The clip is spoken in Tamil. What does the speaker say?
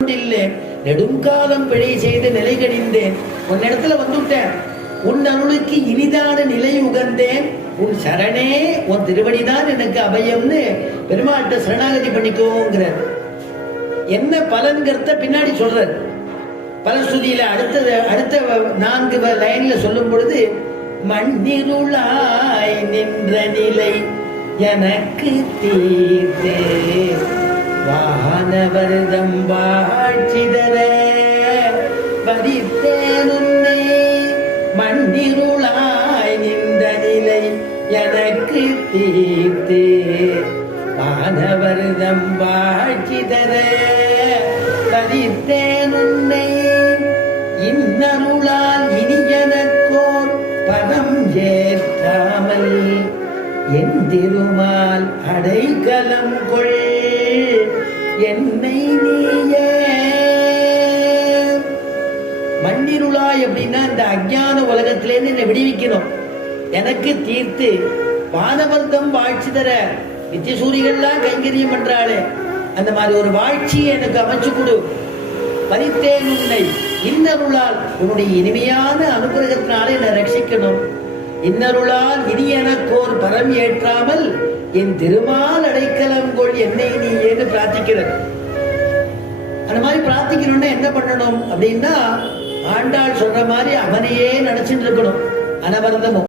நெடுங்காலம் பிழை செய்து நிலை கடிந்தேன். உன்னிடத்துல வந்துட்டேன். உன் அருளுக்கு இனிதான நிலை உகந்தேன். உன் சரணே, உன் திருவடிதான் எனக்கு அபயம்னு பெருமாட்ட சரணாகதி பண்ணிக்கோங்கிற என்ன பலன்கிறத பின்னாடி சொல்றார். பலஸ்துதியில அடுத்த 4 லைன்ல சொல்லும் பொழுது, மண்ணிருளாய் நின்ற நிலை எனக்கு தீர்த்தே வானவர்தம் வாழ்ச்சிதர வரித்தேன் உன்னை. மண்ணிருளாய் நின்ற நிலை எனக்கு தீர்த்தே வானவர்தம் வாழ்ச்சிதர வரித்தேன் உன்னை. இன்னருளால் இனி எனக்கோர் பதம் ஏற்றாமல் என் திருமால் அடைக்கலம் கொள் என்னை நீயே. மண்ணிருளாய் அப்படின்னா இந்த அஞ்ஞான உலகத்திலேருந்து என்னை விடுவிக்கணும். எனக்கு தீர்த்து வானவர்தம் வாழ்ச்சி தர, நித்திய சூரியர்கள்லாம் கைங்கரியம் பண்றாளே அந்த மாதிரி ஒரு வாழ்ச்சியை எனக்கு அமைச்சு கொடு. பறித்தேன் உன்னை. இன்னருளால் உன்னுடைய இனிமையான அனுகிரகத்தினாலே என்னை ரட்சிக்கணும். இன்னருளால் இனி எனக்கோர் பரம் ஏற்றாமல் என் திருமால் அடைக்கலம் கொள் என்னை நீ ஏன்னு பிரார்த்திக்கிறது. அந்த மாதிரி பிரார்த்திக்கணும்னா என்ன பண்ணணும் அப்படின்னா, ஆண்டாள் சொல்ற மாதிரி அவனையே நினைச்சுட்டு இருக்கணும். அனவர்தமும்